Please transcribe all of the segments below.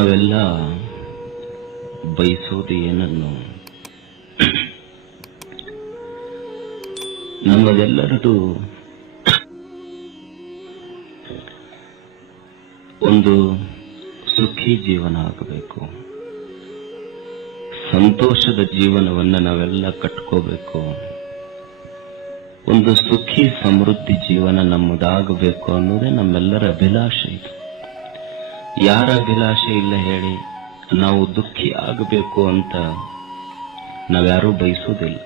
ನಾವೆಲ್ಲ ಬಯಸೋದು ಏನನ್ನು? ನಮ್ಮದೆಲ್ಲರದು ಒಂದು ಸುಖಿ ಜೀವನ ಆಗಬೇಕು. ಸಂತೋಷದ ಜೀವನವನ್ನ ನಾವೆಲ್ಲ ಕಟ್ಕೋಬೇಕು. ಒಂದು ಸುಖಿ ಸಮೃದ್ಧಿ ಜೀವನ ನಮ್ಮದಾಗಬೇಕು ಅನ್ನೋದೇ ನಮ್ಮೆಲ್ಲರ ಅಭಿಲಾಷೆ ಇದು. ಯಾರ ಅಭಿಲಾಷೆ ಇಲ್ಲ ಹೇಳಿ ನಾವು ದುಃಖಿ ಆಗಬೇಕು ಅಂತ ನಾವ್ಯಾರೂ ಬಯಸುವುದಿಲ್ಲ.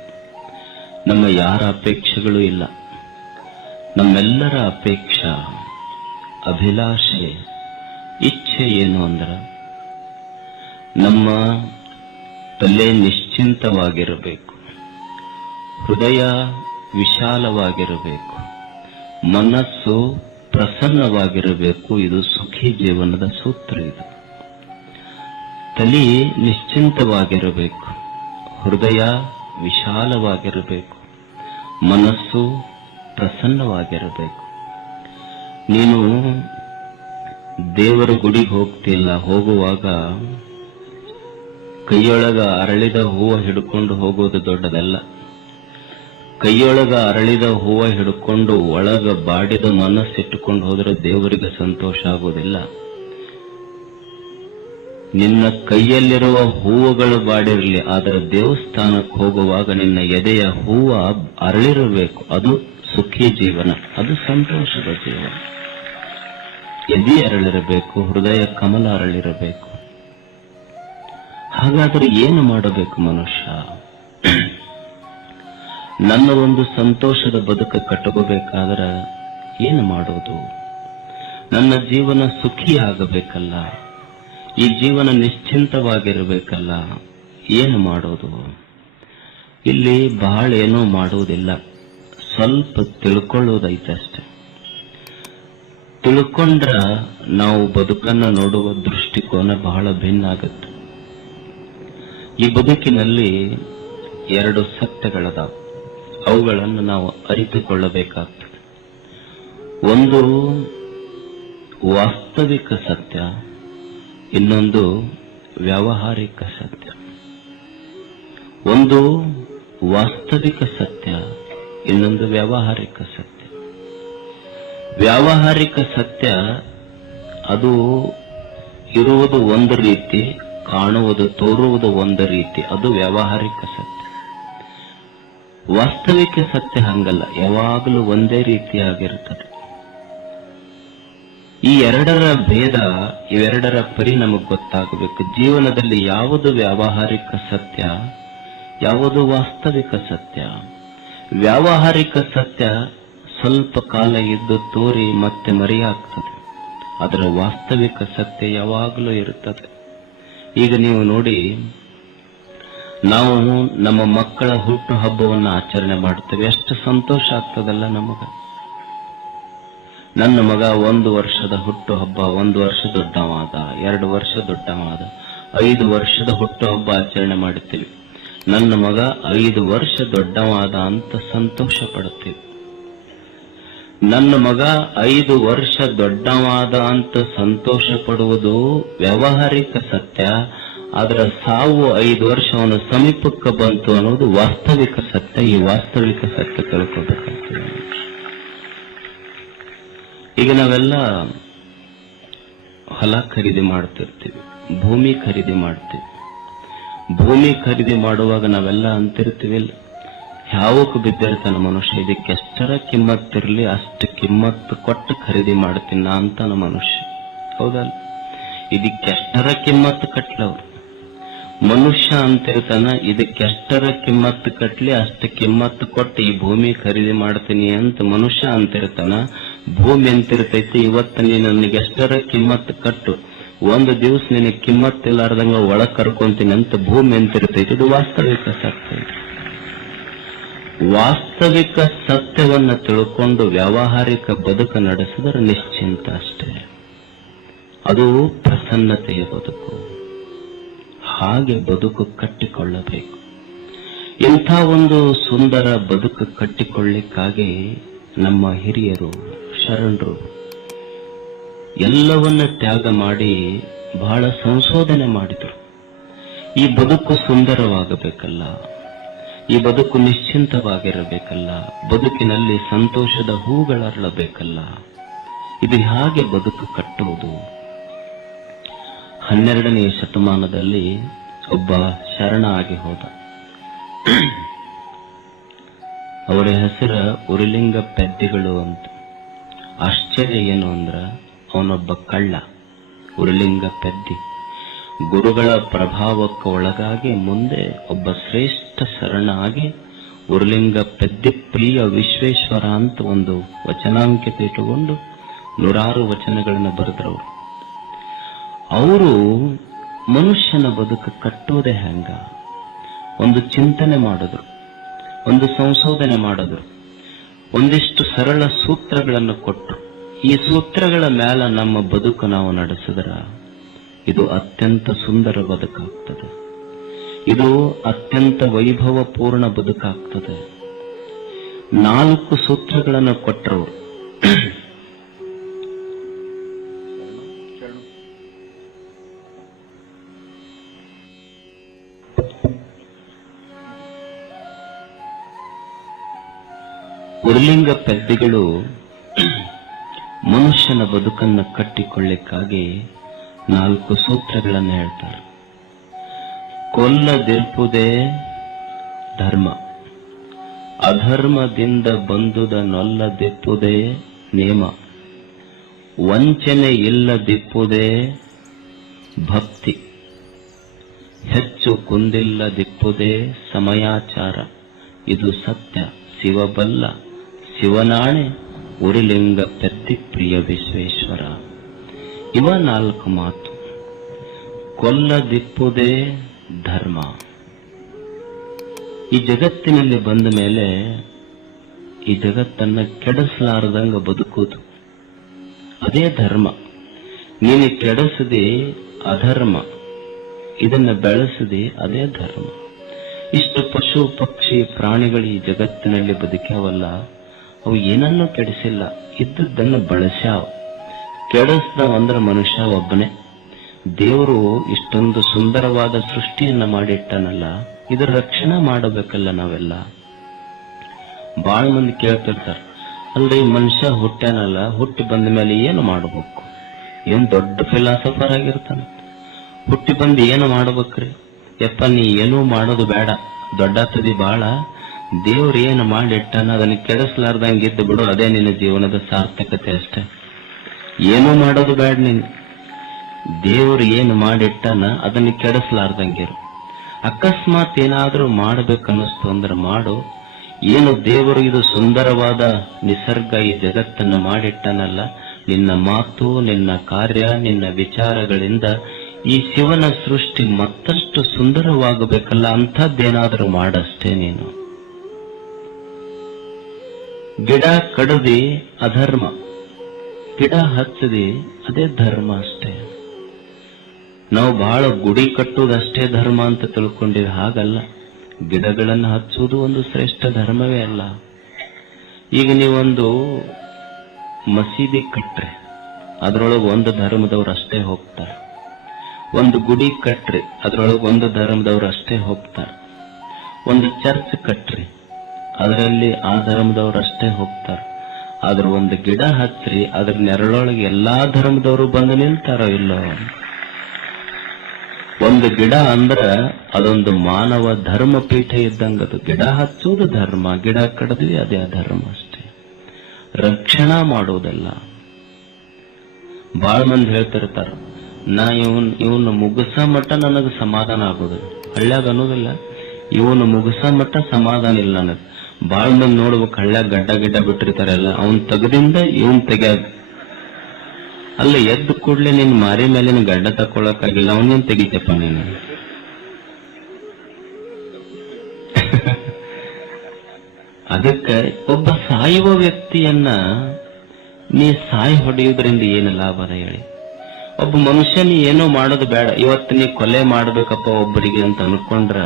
ನಮ್ಮ ಯಾರ ಅಪೇಕ್ಷೆಗಳು ಇಲ್ಲ. ನಮ್ಮೆಲ್ಲರ ಅಪೇಕ್ಷಾ, ಅಭಿಲಾಷೆ, ಇಚ್ಛೆ ಏನು ಅಂದ್ರೆ? ನಮ್ಮ ತಲೆ ನಿಶ್ಚಿಂತವಾಗಿರಬೇಕು. ಹೃದಯ ವಿಶಾಲವಾಗಿರಬೇಕು. ಮನಸ್ಸು ಪ್ರಸನ್ನವಾಗಿರಬೇಕು. ಇದು ಸುಖಿ ಜೀವನದ ಸೂತ್ರ ಇದು. ತಲೆ ನಿಶ್ಚಿಂತವಾಗಿರಬೇಕು. ಹೃದಯ ವಿಶಾಲವಾಗಿರಬೇಕು. ಮನಸ್ಸು ಪ್ರಸನ್ನವಾಗಿರಬೇಕು. ನೀನು ದೇವರ ಗುಡಿಗೆ ಹೋಗ್ತಿಲ್ಲ. ಹೋಗುವಾಗ ಕೈಯೊಳಗ ಅರಳಿದ ಹೂವ ಹಿಡ್ಕೊಂಡು ಹೋಗೋದು ದೊಡ್ಡದಲ್ಲ. ಕೈಯೊಳಗ ಅರಳಿದ ಹೂವ ಹಿಡ್ಕೊಂಡು ಒಳಗ ಬಾಡಿದ ಮನಸ್ಸಿಟ್ಟುಕೊಂಡು ಹೋದ್ರೆ ದೇವರಿಗೆ ಸಂತೋಷ ಆಗೋದಿಲ್ಲ ನಿನ್ನ ಕೈಯಲ್ಲಿರುವ ಹೂವುಗಳು ಬಾಡಿರಲಿ, ಆದರೆ ದೇವಸ್ಥಾನಕ್ಕೆ ಹೋಗುವಾಗ ನಿನ್ನ ಎದೆಯ ಹೂವ ಅರಳಿರಬೇಕು. ಅದು ಸುಖಿ ಜೀವನ, ಅದು ಸಂತೋಷದ ಜೀವನ. ಎದೆ ಅರಳಿರಬೇಕು, ಹೃದಯ ಕಮಲ ಅರಳಿರಬೇಕು. ಹಾಗಾದ್ರೆ ಏನು ಮಾಡಬೇಕು ಮನುಷ್ಯ? ನನ್ನ ಒಂದು ಸಂತೋಷದ ಬದುಕ ಕಟ್ಟಕೋಬೇಕಾದ್ರೆ ಏನು ಮಾಡೋದು? ನನ್ನ ಜೀವನ ಸುಖಿಯಾಗಬೇಕಲ್ಲ ಈ ಜೀವನ ನಿಶ್ಚಿಂತವಾಗಿರಬೇಕಲ್ಲ? ಏನು ಮಾಡೋದು? ಇಲ್ಲಿ ಬಹಳ ಏನೋ ಮಾಡುವುದಿಲ್ಲ. ಸ್ವಲ್ಪ ತಿಳ್ಕೊಳ್ಳೋದೈತಷ್ಟೆ ತಿಳ್ಕೊಂಡ್ರ ನಾವು ಬದುಕನ್ನ ನೋಡುವ ದೃಷ್ಟಿಕೋನ ಬಹಳ ಭಿನ್ನ ಆಗುತ್ತೆ. ಈ ಬದುಕಿನಲ್ಲಿ ಎರಡು ಸತ್ಯಗಳದಾವ. ಅವುಗಳನ್ನು ನಾವು ಅರಿತುಕೊಳ್ಳಬೇಕಾಗ್ತದೆ. ಒಂದು ವಾಸ್ತವಿಕ ಸತ್ಯ, ಇನ್ನೊಂದು ವ್ಯಾವಹಾರಿಕ ಸತ್ಯ. ಒಂದು ವಾಸ್ತವಿಕ ಸತ್ಯ, ಇನ್ನೊಂದು ವ್ಯಾವಹಾರಿಕ ಸತ್ಯ. ವ್ಯಾವಹಾರಿಕ ಸತ್ಯ, ಅದು ಇರುವುದು ಒಂದು ರೀತಿ, ಕಾಣುವುದು, ತೋರುವುದು ಒಂದು ರೀತಿ, ಅದು ವ್ಯಾವಹಾರಿಕ ಸತ್ಯ. ವಾಸ್ತವಿಕ ಸತ್ಯ ಹಂಗಲ್ಲ, ಯಾವಾಗಲೂ ಒಂದೇ ರೀತಿಯಾಗಿರುತ್ತದೆ. ಈ ಎರಡರ ಭೇದ, ಇವೆರಡರ ಪರಿ ನಮಗೆ ಗೊತ್ತಾಗಬೇಕು. ಜೀವನದಲ್ಲಿ ಯಾವುದು ವ್ಯಾವಹಾರಿಕ ಸತ್ಯ, ಯಾವುದು ವಾಸ್ತವಿಕ ಸತ್ಯ? ವ್ಯಾವಹಾರಿಕ ಸತ್ಯ ಸ್ವಲ್ಪ ಕಾಲ ಇದ್ದು ತೋರಿ ಮತ್ತೆ ಮರೆಯಾಗ್ತದೆ. ಅದರ ವಾಸ್ತವಿಕ ಸತ್ಯ ಯಾವಾಗಲೂ ಇರುತ್ತದೆ. ಈಗ ನೀವು ನೋಡಿ ನಾವು ನಮ್ಮ ಮಕ್ಕಳ ಹುಟ್ಟು ಹಬ್ಬವನ್ನು ಆಚರಣೆ ಮಾಡ್ತೇವೆ ಎಷ್ಟು ಸಂತೋಷ ಆಗ್ತದಲ್ಲ ನಮಗ. ನನ್ನ ಮಗ ಒಂದು ವರ್ಷದ ಹುಟ್ಟು ಹಬ್ಬ, ಒಂದು ವರ್ಷ ದೊಡ್ಡವಾದ, ಎರಡು ವರ್ಷ ದೊಡ್ಡವಾದ, ಐದು ವರ್ಷದ ಹುಟ್ಟು ಹಬ್ಬ ಆಚರಣೆ ಮಾಡುತ್ತೇವೆ. ನನ್ನ ಮಗ ಐದು ವರ್ಷ ದೊಡ್ಡವಾದ ಅಂತ ಸಂತೋಷ ಪಡುತ್ತೇವೆ. ನನ್ನ ಮಗ ಐದು ವರ್ಷ ದೊಡ್ಡವಾದ ಅಂತ ಸಂತೋಷ ಪಡುವುದು ವ್ಯಾವಹಾರಿಕ ಸತ್ಯ. ಅದರ ಸಾವು ಐದು ವರ್ಷ ಸಮೀಪಕ್ಕೆ ಬಂತು ಅನ್ನೋದು ವಾಸ್ತವಿಕ ಸತ್ಯ. ಈ ವಾಸ್ತವಿಕ ಸತ್ಯ ತಿಳ್ಕೊಬೇಕಾಗ್ತದೆ ಈಗ ನಾವೆಲ್ಲ ಹೊಲ ಖರೀದಿ ಮಾಡ್ತಿರ್ತೀವಿ, ಭೂಮಿ ಖರೀದಿ ಮಾಡ್ತೀವಿ. ಭೂಮಿ ಖರೀದಿ ಮಾಡುವಾಗ ನಾವೆಲ್ಲ ಅಂತಿರ್ತೀವಿಲ್ಲ ಯಾವಕ್ಕೂ ಬಿದ್ದಿರ್ತಾನೆ ಮನುಷ್ಯ, ಇದಕ್ಕೆ ಎಷ್ಟರ ಕಿಮ್ಮತ್ತಿರಲಿ ಅಷ್ಟು ಕಿಮ್ಮತ್ತು ಕೊಟ್ಟು ಖರೀದಿ ಮಾಡ್ತೀನ ಅಂತಾನ ಮನುಷ್ಯ. ಹೌದಲ್ಲ? ಇದಕ್ಕೆ ಎಷ್ಟರ ಕಿಮ್ಮತ್ತು ಕಟ್ಲವ್ರು? ಮನುಷ್ಯ ಅಂತಿರ್ತಾನ ಇದಕ್ಕೆ ಎಷ್ಟರ ಕಿಮ್ಮತ್ತು ಕಟ್ಲಿ, ಅಷ್ಟು ಕಿಮ್ಮತ್ತು ಕೊಟ್ಟು ಈ ಭೂಮಿ ಖರೀದಿ ಮಾಡ್ತೀನಿ ಅಂತ ಮನುಷ್ಯ ಅಂತಿರ್ತಾನ ಭೂಮಿ ಅಂತಿರ್ತೈತಿ, ಇವತ್ತು ನೀನು ನನಗೆ ಎಷ್ಟರ ಕಿಮ್ಮತ್ತು ಕಟ್ಟು. ಒಂದು ದಿವಸ ನಿನಗೆ ಕಿಮ್ಮತ್ತಿಲ್ಲಾರ್ದಂಗ ಒಳಗ್ ಕರ್ಕೊಂತೀನಿ ಅಂತ ಭೂಮಿ ಅಂತಿರ್ತೈತಿ. ಇದು ವಾಸ್ತವಿಕ ಸತ್ಯ ವಾಸ್ತವಿಕ ಸತ್ಯವನ್ನ ತಿಳ್ಕೊಂಡು ವ್ಯಾವಹಾರಿಕ ಬದುಕು ನಡೆಸಿದ್ರೆ ನಿಶ್ಚಿಂತ ಅಷ್ಟೇ. ಅದು ಪ್ರಸನ್ನತೆಯ ಬದುಕು. ಹಾಗೆ ಬದುಕು ಕಟ್ಟಿಕೊಳ್ಳಬೇಕು. ಎಂಥ ಒಂದು ಸುಂದರ ಬದುಕು ಕಟ್ಟಿಕೊಳ್ಳಿಕ್ಕಾಗಿ ನಮ್ಮ ಹಿರಿಯರು, ಶರಣರು, ಎಲ್ಲವನ್ನ ತ್ಯಾಗ ಮಾಡಿ ಬಹಳ ಸಂಶೋಧನೆ ಮಾಡಿದರು. ಈ ಬದುಕು ಸುಂದರವಾಗಬೇಕಲ್ಲ, ಈ ಬದುಕು ನಿಶ್ಚಿಂತವಾಗಿರಬೇಕಲ್ಲ, ಬದುಕಿನಲ್ಲಿ ಸಂತೋಷದ ಹೂಗಳರಳಬೇಕಲ್ಲ, ಇದು ಹಾಗೆ ಬದುಕು ಕಟ್ಟುವುದು? ಹನ್ನೆರಡನೆಯ ಶತಮಾನದಲ್ಲಿ ಒಬ್ಬ ಶರಣ ಆಗಿ ಹೋದ. ಅವರ ಹೆಸರು ಉರಿಲಿಂಗ ಪೆದ್ದಿಗಳು ಅಂತ. ಆಶ್ಚರ್ಯ ಏನು ಅಂದ್ರ, ಅವನೊಬ್ಬ ಕಳ್ಳ, ಉರಿಲಿಂಗ ಪೆದ್ದಿ. ಗುರುಗಳ ಪ್ರಭಾವಕ್ಕೆ ಒಳಗಾಗಿ ಮುಂದೆ ಒಬ್ಬ ಶ್ರೇಷ್ಠ ಶರಣ ಆಗಿ ಉರುಲಿಂಗ ಪೆದ್ದಿ ಪ್ರಿಯ ವಿಶ್ವೇಶ್ವರ ಅಂತ ಒಂದು ವಚನಾಂಕಿತ ಇಟ್ಟುಕೊಂಡು ನೂರಾರು ವಚನಗಳನ್ನು ಬರೆದ್ರವರು ಅವರು ಮನುಷ್ಯನ ಬದುಕು ಕಟ್ಟುವುದೇ ಹೆಂಗ. ಒಂದು ಚಿಂತನೆ ಮಾಡಿದ್ರು, ಒಂದು ಸಂಶೋಧನೆ ಮಾಡಿದ್ರು, ಒಂದಿಷ್ಟು ಸರಳ ಸೂತ್ರಗಳನ್ನು ಕೊಟ್ಟರು ಈ ಸೂತ್ರಗಳ ಮೇಲೆ ನಮ್ಮ ಬದುಕು ನಾವು ನಡೆಸಿದ್ರ ಇದು ಅತ್ಯಂತ ಸುಂದರ ಬದುಕಾಗ್ತದೆ. ಇದು ಅತ್ಯಂತ ವೈಭವಪೂರ್ಣ ಬದುಕಾಗ್ತದೆ. ನಾಲ್ಕು ಸೂತ್ರಗಳನ್ನು ಕೊಟ್ಟರು ಉರ್ಲಿಂಗ ಪೆದ್ದಿಗಳು ಮನುಷ್ಯನ ಬದುಕನ್ನ ಕಟ್ಟಿಕೊಳ್ಳಿಕ್ಕಾಗಿ ನಾಲ್ಕು ಸೂತ್ರಗಳನ್ನು ಹೇಳ್ತಾರೆ. ಕೊಲ್ಲದಿರ್ಪುದೇ ಧರ್ಮ. ಅಧರ್ಮದಿಂದ ಬಂದುದ ನೊಲ್ಲದಿಪ್ಪುದೇ ನೇಮ ವಂಚನೆ ಇಲ್ಲದಿಪ್ಪುದೇ ಭಕ್ತಿ. ಹೆಚ್ಚು ಕುಂದಿಲ್ಲದಿಪ್ಪುದೇ ಸಮಯಾಚಾರ. ಇದು ಸತ್ಯ, ಶಿವಬಲ್ಲ. ಶಿವನಾಣೆ ಉರಿಲಿಂಗ ಪೆದ್ದಿ ಪ್ರಿಯ ವಿಶ್ವೇಶ್ವರ. ಇವ ನಾಲ್ಕು ಮಾತು. ಕೊಲ್ಲದಿಪ್ಪುದೇ ಧರ್ಮ. ಈ ಜಗತ್ತಿನಲ್ಲಿ ಬಂದ ಮೇಲೆ ಈ ಜಗತ್ತನ್ನ ಕೆಡಿಸಲಾರದಂಗ ಬದುಕೋದು ಅದೇ ಧರ್ಮ. ನೀನು ಕೆಡಿಸದೆ ಅಧರ್ಮ. ಇದನ್ನ ಬೆಳೆಸದೆ ಅದೇ ಧರ್ಮ. ಇಷ್ಟು ಪಶು ಪಕ್ಷಿ ಪ್ರಾಣಿಗಳು ಈ ಜಗತ್ತಿನಲ್ಲಿ ಬದುಕ್ಯಾವಲ್ಲ. ಅವು ಏನನ್ನೂ ಕೆಡಿಸಿಲ್ಲ. ಇದ್ದದ್ದನ್ನು ಬಳಸ್ಯಾವ. ಕೆಡಿಸ್ದ ಅಂದ್ರ ಮನುಷ್ಯ ಒಬ್ಬನೇ. ದೇವರು ಇಷ್ಟೊಂದು ಸುಂದರವಾದ ಸೃಷ್ಟಿಯನ್ನ ಮಾಡಿಟ್ಟನಲ್ಲ, ಇದರ ರಕ್ಷಣೆ ಮಾಡಬೇಕಲ್ಲ ನಾವೆಲ್ಲ. ಬಾಳ ಮಂದಿ ಕೇಳ್ತಿರ್ತಾರ, ಅಲ್ರಿ ಮನುಷ್ಯ ಹುಟ್ಟ್ಯಾನಲ್ಲ, ಹುಟ್ಟಿ ಬಂದ ಮೇಲೆ ಏನು ಮಾಡಬೇಕು? ಏನ್ ದೊಡ್ಡ ಫಿಲಾಸಫರ್ ಆಗಿರ್ತಾನ. ಹುಟ್ಟಿ ಬಂದು ಏನು ಮಾಡ್ಬೇಕ್ರಿ? ಯಪ್ಪ, ನೀ ಏನೂ ಮಾಡೋದು ಬೇಡ. ದೊಡ್ಡ ತದಿ ಬಾಳ. ದೇವ್ರ ಏನು ಮಾಡಿಟ್ಟನ ಅದನ್ನ ಕೆಡಿಸ್ಲಾರ್ದಂಗೆ ಇದ್ದು ಬಿಡು, ಅದೇ ನಿನ್ನ ಜೀವನದ ಸಾರ್ಥಕತೆ ಅಷ್ಟೆ. ಏನು ಮಾಡೋದು ಬೇಡ ನೀನು. ದೇವ್ರು ಏನು ಮಾಡಿಟ್ಟನ ಅದನ್ನ ಕೆಡಿಸ್ಲಾರ್ದಂಗಿರು. ಅಕಸ್ಮಾತ್ ಏನಾದ್ರೂ ಮಾಡ್ಬೇಕನ್ನಿಸ್ತು ಅಂದ್ರೆ ಮಾಡು. ಏನು ದೇವರು ಇದು ಸುಂದರವಾದ ನಿಸರ್ಗ ಈ ಜಗತ್ತನ್ನು ಮಾಡಿಟ್ಟನಲ್ಲ. ನಿನ್ನ ಮಾತು, ನಿನ್ನ ಕಾರ್ಯ, ನಿನ್ನ ವಿಚಾರಗಳಿಂದ ಈ ಶಿವನ ಸೃಷ್ಟಿ ಮತ್ತಷ್ಟು ಸುಂದರವಾಗಬೇಕಲ್ಲ, ಅಂಥದ್ದೇನಾದರೂ ಮಾಡಷ್ಟೇ ನೀನು. ಗಿಡ ಕಡದೆ ಅಧರ್ಮ, ಗಿಡ ಹಚ್ಚದೆ ಅದೇ ಧರ್ಮ ಅಷ್ಟೇ. ನಾವು ಬಹಳ ಗುಡಿ ಕಟ್ಟುವುದಷ್ಟೇ ಧರ್ಮ ಅಂತ ತಿಳ್ಕೊಂಡಿವಿ ಹಾಗಲ್ಲ. ಗಿಡಗಳನ್ನು ಹಚ್ಚುವುದು ಒಂದು ಶ್ರೇಷ್ಠ ಧರ್ಮವೇ ಅಲ್ಲ. ಈಗ ನೀವೊಂದು ಮಸೀದಿ ಕಟ್ಟ್ರೆ ಅದರೊಳಗೆ ಒಂದು ಧರ್ಮದವ್ರು ಅಷ್ಟೇ ಹೋಗ್ತಾರೆ. ಒಂದು ಗುಡಿ ಕಟ್ಟ್ರಿ ಅದರೊಳಗೆ ಒಂದು ಧರ್ಮದವ್ರು ಅಷ್ಟೇ ಹೋಗ್ತಾರೆ. ಒಂದು ಚರ್ಚ್ ಕಟ್ರಿ ಅದರಲ್ಲಿ ಆ ಧರ್ಮದವ್ರು ಅಷ್ಟೇ ಹೋಗ್ತಾರೆ. ಆದ್ರೆ ಒಂದು ಗಿಡ ಹಚ್ಚ್ರಿ ಅದ್ರ ನೆರಳೊಳಗೆ ಎಲ್ಲಾ ಧರ್ಮದವರು ಬಂದು ನಿಲ್ತಾರೋ ಇಲ್ಲೋ? ಒಂದು ಗಿಡ ಅಂದ್ರ ಅದೊಂದು ಮಾನವ ಧರ್ಮ ಪೀಠ ಇದ್ದಂಗದು ಗಿಡ ಹಚ್ಚೋದು ಧರ್ಮ, ಗಿಡ ಕಡದ್ವಿ ಅದೇ ಧರ್ಮ ಅಷ್ಟೇ. ರಕ್ಷಣಾ ಮಾಡೋದಲ್ಲ. ಬಾಳ ಮಂದಿ ಹೇಳ್ತಿರ್ತಾರ, ನಾ ಇವನ್ ಇವನ್ ಮುಗಿಸ ಮಟ್ಟ ನನಗ ಸಮಾಧಾನ ಆಗೋದು ಹಳ್ಳ್ಯಾಗ ಅನ್ನೋದಿಲ್ಲ, ಇವನು ಮುಗಿಸ ಮಟ್ಟ ಸಮಾಧಾನ ಇಲ್ಲ ನನಗೆ. ಬಾಳ ಮಂದಿ ನೋಡ್ಬೇಕು ಹಳ್ಳ್ಯಾಗ ಗಡ್ಡ ಗಡ್ಡ ಬಿಟ್ಟಿರ್ತಾರಲ್ಲ, ಅವನ್ ತೆಗದಿಂದ ಇವನ್ ತೆಗ್ಯಾದ? ಅಲ್ಲ ಎದ್ದ ಕೂಡ್ಲೆ ನಿನ್ ಮಾರಿ ಮೇಲೆ ಗಡ್ಡ ತಕೊಳಕ್ಕಾಗಿಲ್ಲ ಅವನೇನ್ ತೆಗಿತಪ್ಪ ನೀನು? ಅದಕ್ಕ ಒಬ್ಬ ಸಾಯುವ ವ್ಯಕ್ತಿಯನ್ನ ನೀ ಸಾಯಿ ಹೊಡೆಯುವುದರಿಂದ ಏನು ಅದ ಹೇಳಿ? ಒಬ್ಬ ಮನುಷ್ಯ ನೀ ಏನೋ ಮಾಡೋದು ಬೇಡ, ಇವತ್ತು ನೀ ಕೊಲೆ ಮಾಡ್ಬೇಕಪ್ಪ ಒಬ್ಬರಿಗೆ ಅಂತ ಅನ್ಕೊಂಡ್ರ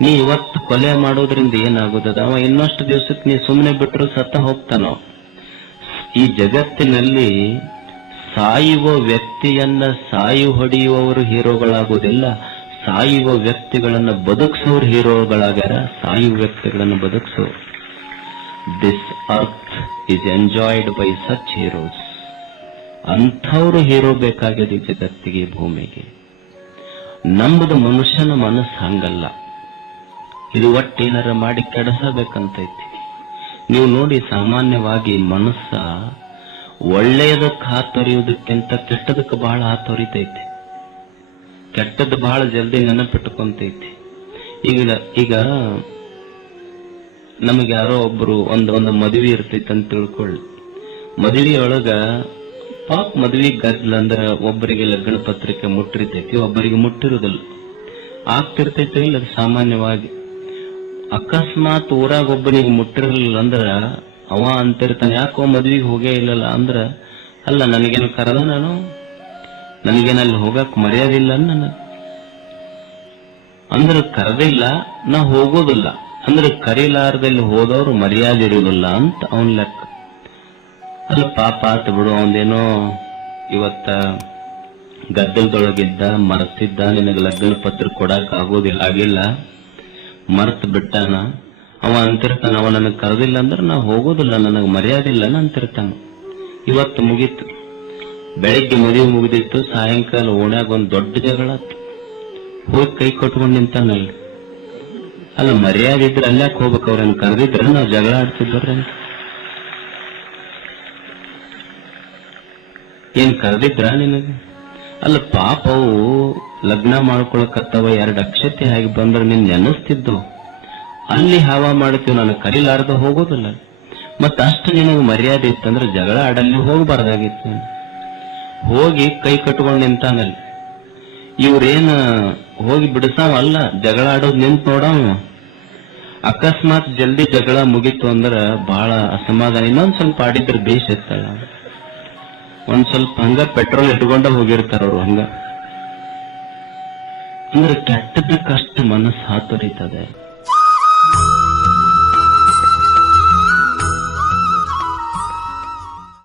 ನೀ ಇವತ್ತು ಕೊಲೆ ಮಾಡೋದ್ರಿಂದ ಏನಾಗುತ್ತದೆ? ಅವ ಇನ್ನಷ್ಟು ದಿವಸಕ್ಕೆ ನೀ ಸುಮ್ಮನೆ ಬಿಟ್ಟರು ಸತ್ತ ಹೋಗ್ತಾನೋ? ಈ ಜಗತ್ತಿನಲ್ಲಿ ಸಾಯುವ ವ್ಯಕ್ತಿಯನ್ನ ಸಾಯು ಹೊಡೆಯುವವರು ಹೀರೋಗಳಾಗುವುದಿಲ್ಲ. ಸಾಯುವ ವ್ಯಕ್ತಿಗಳನ್ನ ಬದುಕಿಸೋರು ಹೀರೋಗಳಾಗ್ಯಾರ. ಸಾಯುವ ವ್ಯಕ್ತಿಗಳನ್ನ ಬದುಕಿಸೋರು this earth is enjoyed by such heroes ಅಂಥವ್ರು ಹೀರೋ ಬೇಕಾಗಿದೆ ಜಗತ್ತಿಗೆ ಭೂಮಿಗೆ. ನಮ್ಮದು ಮನುಷ್ಯನ ಮನಸ್ಸು ಹಂಗಲ್ಲ. ಇದು ಒಟ್ಟು ಏನಾರ ಮಾಡಿ ಕೆಡಿಸಬೇಕಂತೈತಿ ನೀವು ನೋಡಿ ಸಾಮಾನ್ಯವಾಗಿ ಮನಸ್ಸ ಒಳ್ಳೆಯದಕ್ಕೆ ಹಾತೊರೆಯುವುದಕ್ಕಿಂತ ಕೆಟ್ಟದಕ್ಕೆ ಬಹಳ ಹಾತೊರಿತೈತಿ ಕೆಟ್ಟದ್ದು ಬಹಳ ಜಲ್ದಿ ನೆನಪಿಟ್ಟುಕೊಂತೈತಿ ಈಗ ಈಗ ನಮಗೆ ಯಾರೋ ಒಬ್ರು ಒಂದು ಒಂದು ಮದುವೆ ಇರ್ತೈತಿ ಅಂತ ತಿಳ್ಕೊಳ್ಳಿ. ಮದುವೆಯೊಳಗ ಪಾಪ್ ಮದುವೆ ಗದ್ದಲ ಅಂದ್ರ ಒಬ್ಬರಿಗೆ ಲಗ್ನ ಪತ್ರಿಕೆ ಮುಟ್ಟಿರ್ತೈತಿ, ಒಬ್ಬರಿಗೆ ಮುಟ್ಟಿರೋದಿಲ್ಲ ಆಗ್ತಿರ್ತೈತಿ ಇಲ್ಲ ಸಾಮಾನ್ಯವಾಗಿ. ಅಕಸ್ಮಾತ್ ಊರಾಗ ಒಬ್ಬನಿಗೆ ಮುಟ್ಟಿರಲಿಲ್ಲ ಅಂದ್ರ ಅವ ಅಂತಿರ್ತಾನೆ. ಯಾಕೋ ಮದ್ವಿಗೆ ಹೋಗೇ ಇಲ್ಲಲ್ಲ ಅಂದ್ರ, ಅಲ್ಲ, ನನಗೇನ ಕರೆದ ನಾನು? ನನಗೇನು ಅಲ್ಲಿ ಹೋಗಕ್ ಮರ್ಯಾದಿಲ್ಲ ನನಗೆ ಅಂದ್ರೆ ಕರೆದಿಲ್ಲ, ನಾ ಹೋಗೋದಿಲ್ಲ. ಅಂದ್ರೆ ಕರೀಲಾರದಲ್ಲಿ ಹೋದವ್ರು ಮರ್ಯಾದೆ ಇರುವುದಿಲ್ಲ ಅಂತ ಅವನ್ ಲೆಕ್ಕ. ಅಲ್ಲ, ಪಾಪ ಆತ ಬಿಡು ಅವನೇನೋ ಇವತ್ತ ಗದ್ದಲದೊಳಗಿದ್ದ, ಮರೆತಿದ್ದ, ನಿನಗೆ ಲಗ್ನ ಪತ್ರ ಕೊಡಕ್ ಆಗೋದಿಲ್ಲ, ಆಗಿಲ್ಲ. ಮರ್ತ್ ಬಿಟ್ಟಾನ? ಅವ ಅಂತಿರ್ತಾನ, ಅವ ನನಗೆ ಕರೆದಿಲ್ಲ ಅಂದ್ರೆ ನಾ ಹೋಗೋದಿಲ್ಲ, ನನಗೆ ಮರ್ಯಾದೆ ಇಲ್ಲ ಅಂತಿರ್ತಾನ. ಇವತ್ತು ಮುಗೀತು. ಬೆಳಿಗ್ಗೆ ಮದುವೆ ಮುಗಿದಿತ್ತು, ಸಾಯಂಕಾಲ ಓಣ್ಯಾಗ ಒಂದ್ ದೊಡ್ಡ ಜಗಳ ಹೋಗಿ ಕೈ ಕಟ್ಕೊಂಡ್ ನಿಂತಾನಲ್ಲಿ ಅಲ್ಲ. ಮರ್ಯಾದೆ ಇದ್ರೆ ಅಲ್ಲಾಕ್ ಹೋಗ್ಬೇಕು? ಅವ್ರನ್ನ ಕರೆದಿದ್ರೆ ನಾವು ಜಗಳ ಆಡ್ತಿದ್ರ ಏನ್ ಕರೆದಿದ್ರ ನಿನಗೆ? ಅಲ್ಲ ಪಾಪವು ಲಗ್ನ ಮಾಡ್ಕೊಳಕತ್ತವ ಎರಡು ಅಕ್ಷತೆ ಹಾಗೆ ಬಂದ್ರೆ ನಿನ್ ನೆನಸ್ತಿದ್ದು ಅಲ್ಲಿ ಹಾವ ಮಾಡ್ತೀವಿ ನಾನು ಕರಿಲಾರ್ದ ಹೋಗೋದಿಲ್ಲ. ಮತ್ತ ಅಷ್ಟು ನಿನಗೆ ಮರ್ಯಾದೆ ಇತ್ತಂದ್ರೆ ಜಗಳ ಆಡಲ್ಲಿ ಹೋಗಬಾರ್ದಾಗಿತ್ತು. ಹೋಗಿ ಕೈ ಕಟ್ಕೊಂಡು ನಿಂತಾನಲ್ಲಿ. ಇವ್ರೇನ ಹೋಗಿ ಬಿಡಿಸಾವಲ್ಲ ಜಗಳ ಆಡೋದ್ ನಿಂತ್ ನೋಡವ ಅಕಸ್ಮಾತ್ ಜಲ್ದಿ ಜಗಳ ಮುಗೀತು ಅಂದ್ರ ಬಹಳ ಅಸಮಾಧಾನ. ಇನ್ನೊಂದ್ ಸ್ವಲ್ಪ ಆಡಿದ್ರೆ ಬೇಷ್ ಇತ್ತಲ್ಲ ಒಂದ್ ಸ್ವಲ್ಪ ಹಂಗ ಪೆಟ್ರೋಲ್ ಇಟ್ಕೊಂಡ ಹೋಗಿರ್ತಾರ ಅವ್ರು ಹಂಗ. ಅಂದ್ರೆ ಕೆಟ್ಟದಕ್ಕಷ್ಟು ಮನಸ್ಸು ಹಾತೊರಿತದೆ.